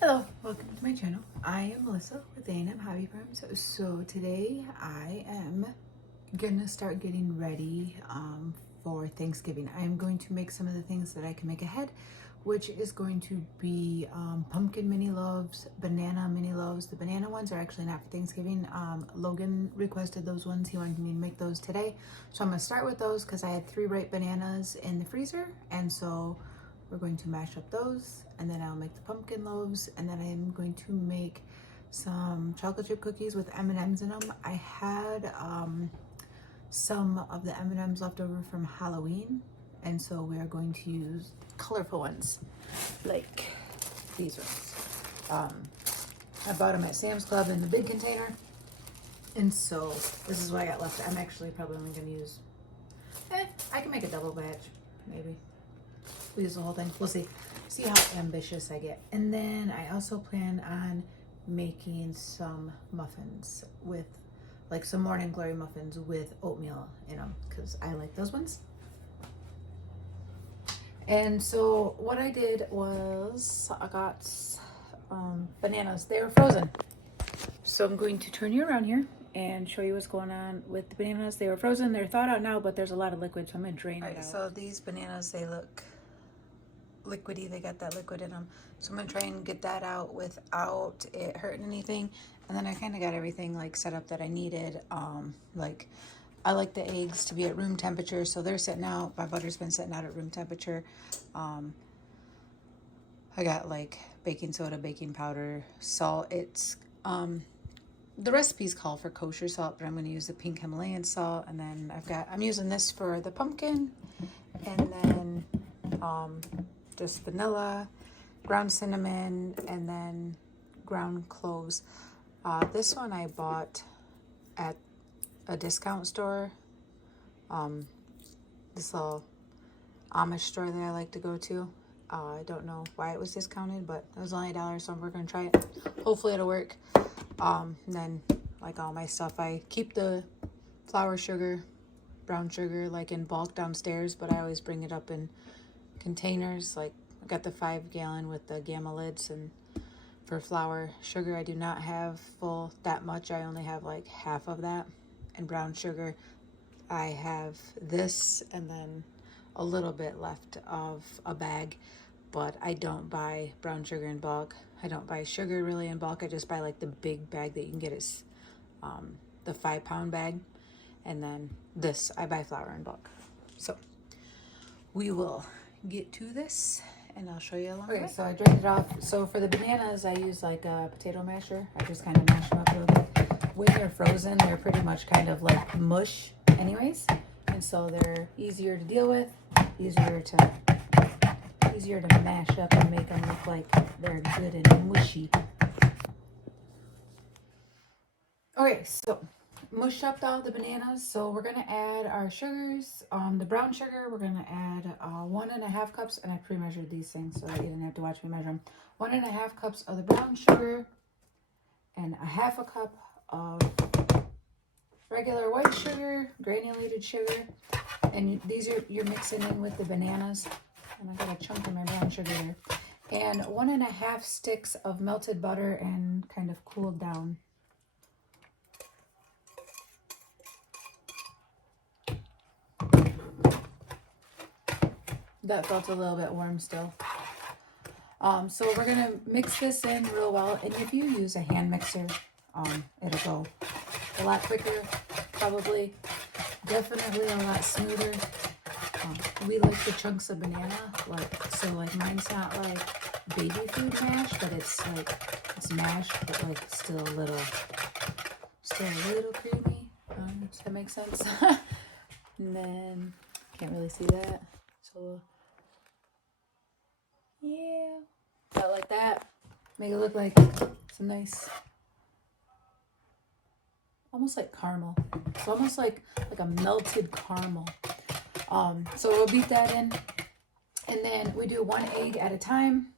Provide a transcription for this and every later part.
Hello, welcome to my channel. I am Melissa with A&M Hobby Farms. So today I am gonna start getting ready for Thanksgiving. I am going to make some of the things that I can make ahead, which is going to be pumpkin mini loaves, banana mini loaves. The banana ones are actually not for Thanksgiving. Logan requested those ones. He wanted me to make those today. So I'm gonna start with those because I had 3 ripe bananas in the freezer, and so we're going to mash up those, and then I'll make the pumpkin loaves, and then I'm going to make some chocolate chip cookies with M&Ms in them. I had some of the M&Ms left over from Halloween, and so we are going to use colorful ones, like these ones. I bought them at Sam's Club in the big container, and so this is what I got left. I'm actually probably only going to use, I can make a double batch, maybe. We'll use the whole thing. We'll see how ambitious I get. And then I also plan on making some muffins with, like, some morning glory muffins with oatmeal in them, because I like those ones. And so what I did was I got bananas. They were frozen. So I'm going to turn you around here and show you what's going on with the bananas. They were frozen. They're thawed out now, but there's a lot of liquid, so I'm going to drain it out. So these bananas, they look liquidy. They got that liquid in them, so I'm gonna try and get that out without it hurting anything. And then I kind of got everything like set up that I needed. Like, I like the eggs to be at room temperature, so they're sitting out. My butter's been sitting out at room temperature. I got like baking soda, baking powder, salt. It's the recipes call for kosher salt, but I'm going to use the pink Himalayan salt. And then I'm using this for the pumpkin, and then just vanilla, ground cinnamon, and then ground cloves. This one I bought at a discount store. This little Amish store that I like to go to. I don't know why it was discounted, but it was only $1, so we're gonna try it. Hopefully it'll work. And then, like all my stuff, I keep the flour, sugar, brown sugar, like in bulk downstairs, but I always bring it up in containers. Like, I got the 5-gallon with the gamma lids. And for flour, sugar, I do not have full that much. I only have like half of that. And brown sugar, I have this and then a little bit left of a bag, but I don't buy brown sugar in bulk. I don't buy sugar really in bulk. I just buy like the big bag that you can get is the 5-pound bag. And then this, I buy flour in bulk. So we will get to this, and I'll show you along the way. So I drained it off. So for the bananas, I use like a potato masher. I just kind of mash them up a little bit. When they're frozen, they're pretty much kind of like mush anyways, and so they're easier to deal with, easier to mash up and make them look like they're good and mushy. Okay, so mushed up all the bananas, so we're gonna add our sugars. The brown sugar, we're gonna add 1.5 cups, and I pre-measured these things so that you didn't have to watch me measure them. 1.5 cups of the brown sugar, and 1/2 cup of regular white sugar, granulated sugar, and these you're mixing in with the bananas. And I got a chunk of my brown sugar there, and 1.5 sticks of melted butter and kind of cooled down. That felt a little bit warm still. So we're gonna mix this in real well, and if you use a hand mixer, it'll go a lot quicker, probably, definitely a lot smoother. We like the chunks of banana, like mine's not like baby food mash, but it's mashed, but like still a little creamy. Does that make sense? And then can't really see that, so yeah, about like that. Make it look like some nice, almost like caramel. It's almost like a melted caramel. So we'll beat that in, and then we do 1 egg at a time.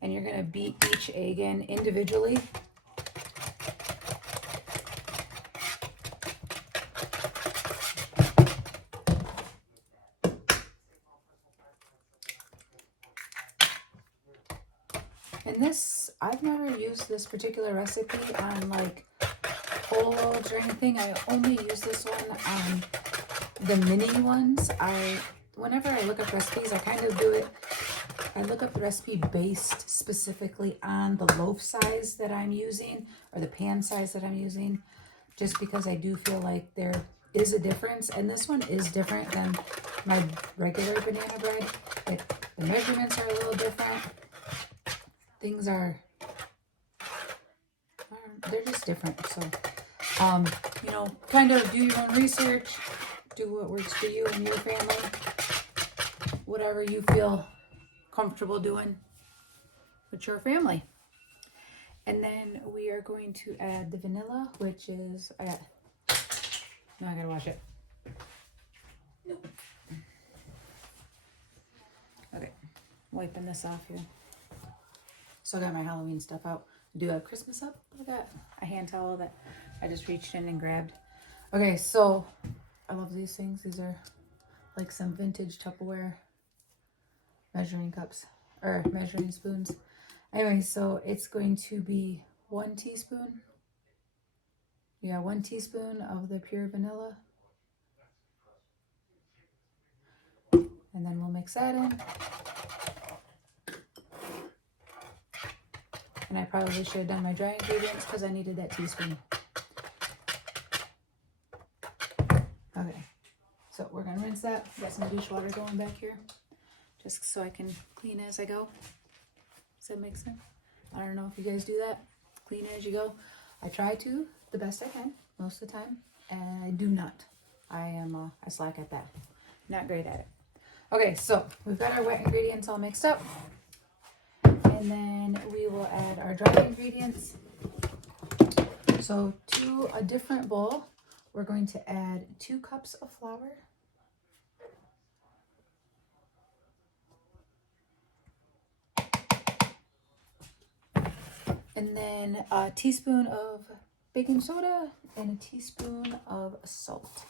And you're gonna beat each egg in individually. And this, I've never used this particular recipe on like whole loaves or anything. I only use this one on the mini ones. Whenever I look up recipes, I kind of do it. I look up the recipe based specifically on the loaf size that I'm using or the pan size that I'm using, just because I do feel like there is a difference. And this one is different than my regular banana bread. Like the measurements are a little different. Things are, they're just different. So, you know, kind of do your own research, do what works for you and your family, whatever you feel comfortable doing with your family. And then we are going to add the vanilla, which is, no, I gotta wash it. Nope. Okay, wiping this off here. So I got my Halloween stuff out. I do have Christmas up. I got a hand towel that I just reached in and grabbed. Okay, so I love these things. These are like some vintage Tupperware measuring cups or measuring spoons. Anyway, so it's going to be 1 teaspoon. Yeah, 1 teaspoon of the pure vanilla. And then we'll mix that in. And I probably should have done my dry ingredients because I needed that teaspoon. Okay, so we're gonna rinse that. Got some dishwater going back here, just so I can clean as I go. Does that make sense? I don't know if you guys do that. Clean as you go. I try to the best I can most of the time, and I do not. I slack at that. Not great at it. Okay, so we've got our wet ingredients all mixed up, and then we will add our dry ingredients. So to a different bowl, we're going to add 2 cups of flour. And then a teaspoon of baking soda and a teaspoon of salt.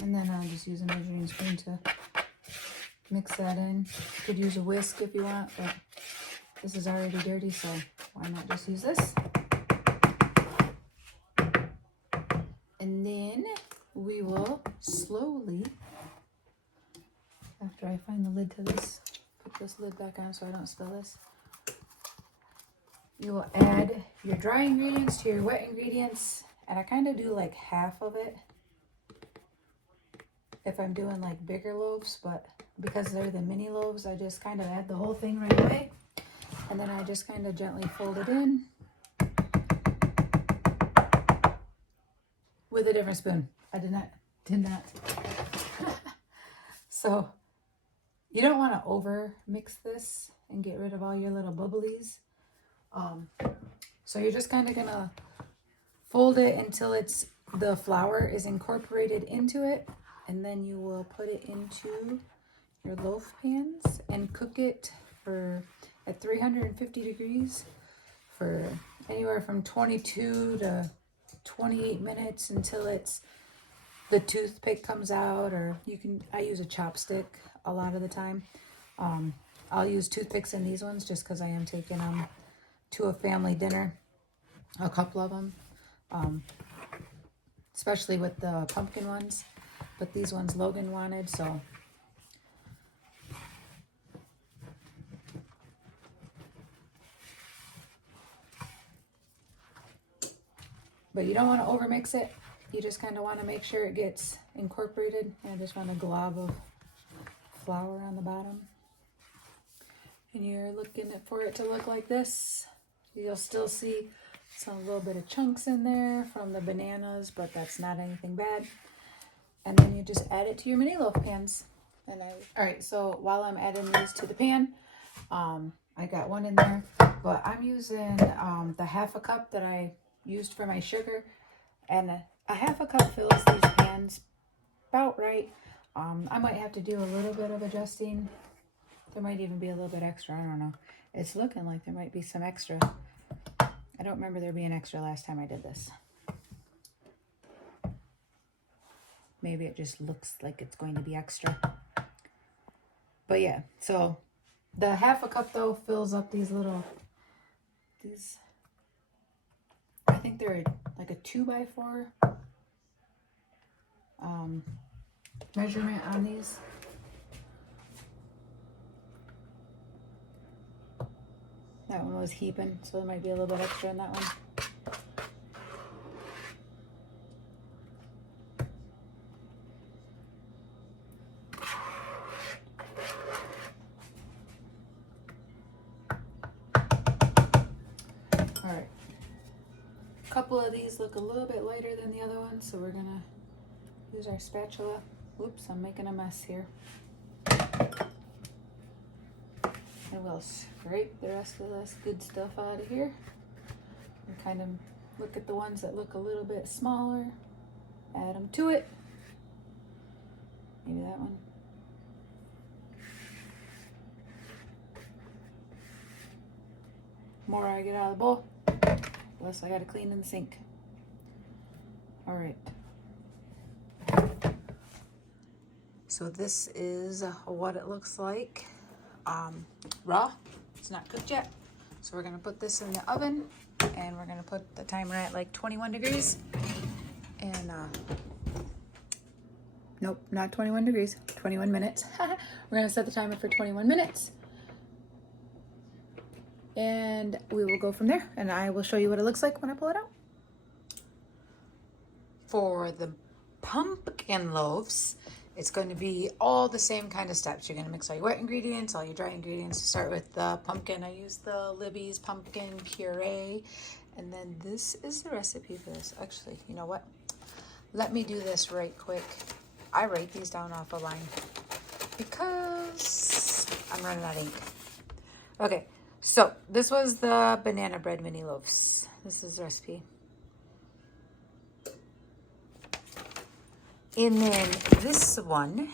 And then I'll just use a measuring spoon to mix that in. You could use a whisk if you want, but this is already dirty, so why not just use this? And then we will slowly, after I find the lid to this, put this lid back on so I don't spill this. You will add your dry ingredients to your wet ingredients, and I kind of do like half of it if I'm doing like bigger loaves, but because they're the mini loaves, I just kind of add the whole thing right away, and then I just kind of gently fold it in with a different spoon. I did not. So you don't want to over mix this and get rid of all your little bubblies. So you're just kind of gonna fold it until the flour is incorporated into it, and then you will put it into your loaf pans and cook it at 350 degrees for anywhere from 22 to 28 minutes until the toothpick comes out, or I use a chopstick a lot of the time. I'll use toothpicks in these ones just because I am taking them to a family dinner, a couple of them, especially with the pumpkin ones, but these ones Logan wanted, so. But you don't want to overmix it. You just kind of want to make sure it gets incorporated. And I just want a glob of flour on the bottom. And you're looking for it to look like this. You'll still see some little bit of chunks in there from the bananas, but that's not anything bad. And then you just add it to your mini loaf pans. All right, so while I'm adding these to the pan, I got one in there, but I'm using the half a cup that I used for my sugar, and a half a cup fills these pans about right. I might have to do a little bit of adjusting There might even be a little bit extra. I don't know. It's looking like there might be some extra. I don't remember there being extra last time I did this. Maybe it just looks like it's going to be extra. But yeah, so the 1/2 cup though fills up these, I think they're like a 2x4 measurement on these. That one was heaping, so there might be a little bit extra in that one. All right. A couple of these look a little bit lighter than the other ones, so we're gonna use our spatula. Oops, I'm making a mess here. And we'll scrape the rest of this good stuff out of here and kind of look at the ones that look a little bit smaller, add them to it. Maybe that one. More I get out of the bowl, less I gotta clean in the sink. All right. So this is what it looks like. Raw, it's not cooked yet. So we're gonna put this in the oven and we're gonna put the timer at like 21 degrees. And nope, not 21 degrees, 21 minutes. We're gonna set the timer for 21 minutes. And we will go from there and I will show you what it looks like when I pull it out. For the pumpkin loaves, it's going to be all the same kind of steps. You're going to mix all your wet ingredients, all your dry ingredients. To start with the pumpkin, I use the Libby's pumpkin puree. And then this is the recipe for this. Actually, you know what? Let me do this right quick. I write these down off a line because I'm running out of ink. Okay, so this was the banana bread mini loaves. This is the recipe. And then this one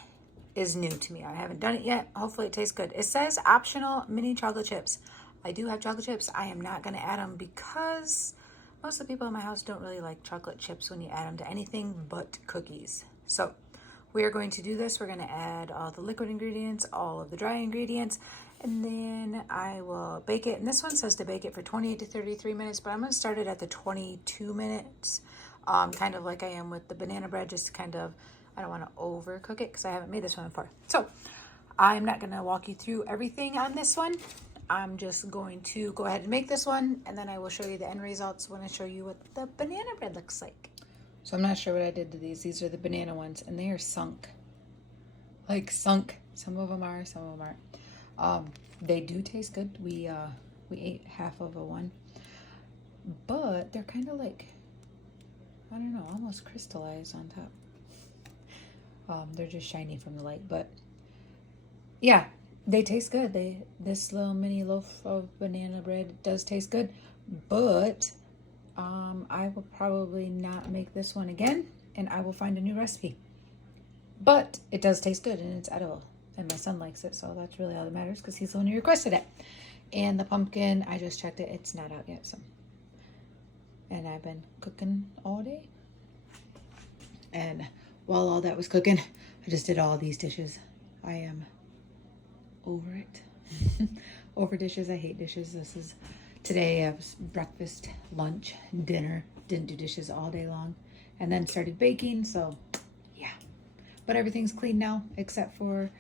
is new to me. I haven't done it yet. Hopefully it tastes good. It says optional mini chocolate chips. I do have chocolate chips. I am not going to add them because most of the people in my house don't really like chocolate chips when you add them to anything but cookies. So we are going to do this. We're going to add all the liquid ingredients, all of the dry ingredients, and then I will bake it. And this one says to bake it for 28 to 33 minutes, but I'm going to start it at the 22 minutes. Kind of like I am with the banana bread, just kind of, I don't want to overcook it because I haven't made this one before. So I'm not going to walk you through everything on this one. I'm just going to go ahead and make this one, and then I will show you the end results when I show you what the banana bread looks like. So I'm not sure what I did to these. These are the banana ones, and they are sunk. Like sunk. Some of them are, some of them aren't. They do taste good. We ate half of a one, but they're kind of like, I don't know, almost crystallized on top. They're just shiny from the light, but yeah, they taste good. This little mini loaf of banana bread does taste good, but I will probably not make this one again, and I will find a new recipe. But it does taste good, and it's edible, and my son likes it, so that's really all that matters because he's the one who requested it. And the pumpkin, I just checked it; it's not out yet, so. And I've been cooking all day. And while all that was cooking, I just did all these dishes. I am over it. Over dishes. I hate dishes. This is today. I was breakfast, lunch, dinner. Didn't do dishes all day long. And then started baking. So yeah. But everything's clean now except for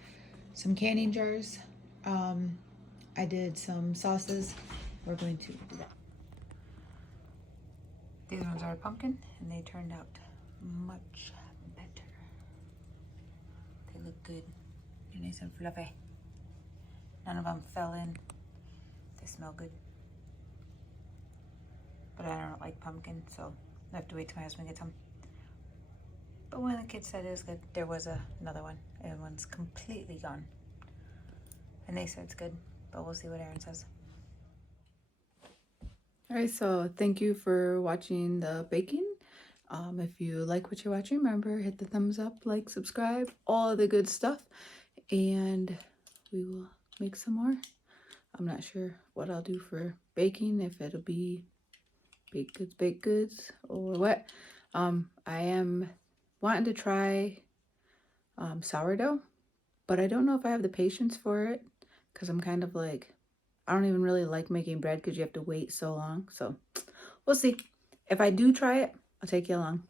some canning jars. I did some sauces. We're going to do that. These ones are pumpkin, and they turned out much better. They look good. They're nice and fluffy. None of them fell in. They smell good. But I don't like pumpkin, so I have to wait till my husband gets home. But when the kids said it was good, there was another one, and one's completely gone. And they said it's good, but we'll see what Aaron says. All right, so thank you for watching the baking. If you like what you're watching, remember, hit the thumbs up, like, subscribe, all the good stuff. And we will make some more. I'm not sure what I'll do for baking, if it'll be baked goods or what. I am wanting to try sourdough, but I don't know if I have the patience for it because I'm kind of like, I don't even really like making bread because you have to wait so long. So we'll see. If I do try it, I'll take you along.